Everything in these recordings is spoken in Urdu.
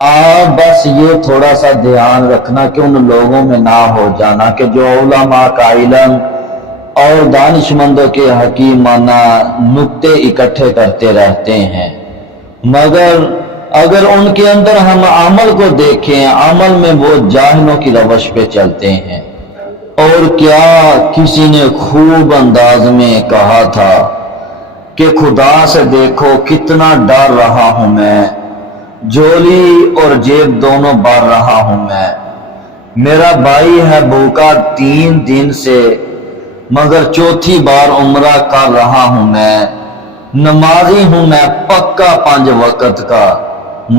بس یہ تھوڑا سا دھیان رکھنا کہ ان لوگوں میں نہ ہو جانا کہ جو علماء کا علم اور دانشمندوں کے حکیمانہ نکتے اکٹھے کرتے رہتے ہیں، مگر اگر ان کے اندر ہم عمل کو دیکھیں، عمل میں وہ جاہلوں کی روش پہ چلتے ہیں۔ اور کیا کسی نے خوب انداز میں کہا تھا کہ خدا سے دیکھو کتنا ڈر رہا ہوں میں، جولی اور جیب دونوں بھر رہا ہوں میں، میرا بھائی ہے بھوکا 3 دن سے مگر چوتھی بار عمرہ کر رہا ہوں میں، نمازی ہوں میں پکا 5 وقت کا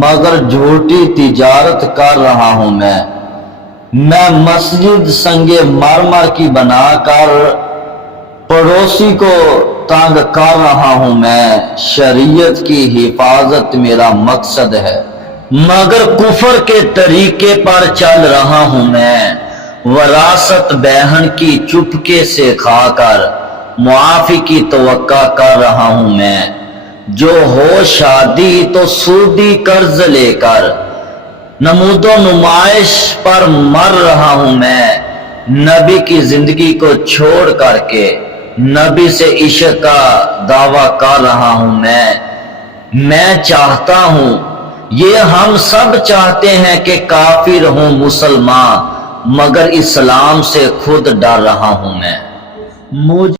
مگر جھوٹی تجارت کر رہا ہوں میں مسجد سنگے مرمر کی بنا کر پڑوسی کو تنگ کر رہا ہوں میں، شریعت کی حفاظت میرا مقصد ہے مگر کفر کے طریقے پر چل رہا ہوں میں، وراثت بہن کی چپکے سے کھا کر معافی کی توقع کر رہا ہوں میں، جو ہو شادی تو سودی قرض لے کر نمود و نمائش پر مر رہا ہوں میں، نبی کی زندگی کو چھوڑ کر کے نبی سے عشق کا دعویٰ کر رہا ہوں میں چاہتا ہوں، یہ ہم سب چاہتے ہیں کہ کافر ہوں مسلمان، مگر اسلام سے خود ڈر رہا ہوں میں۔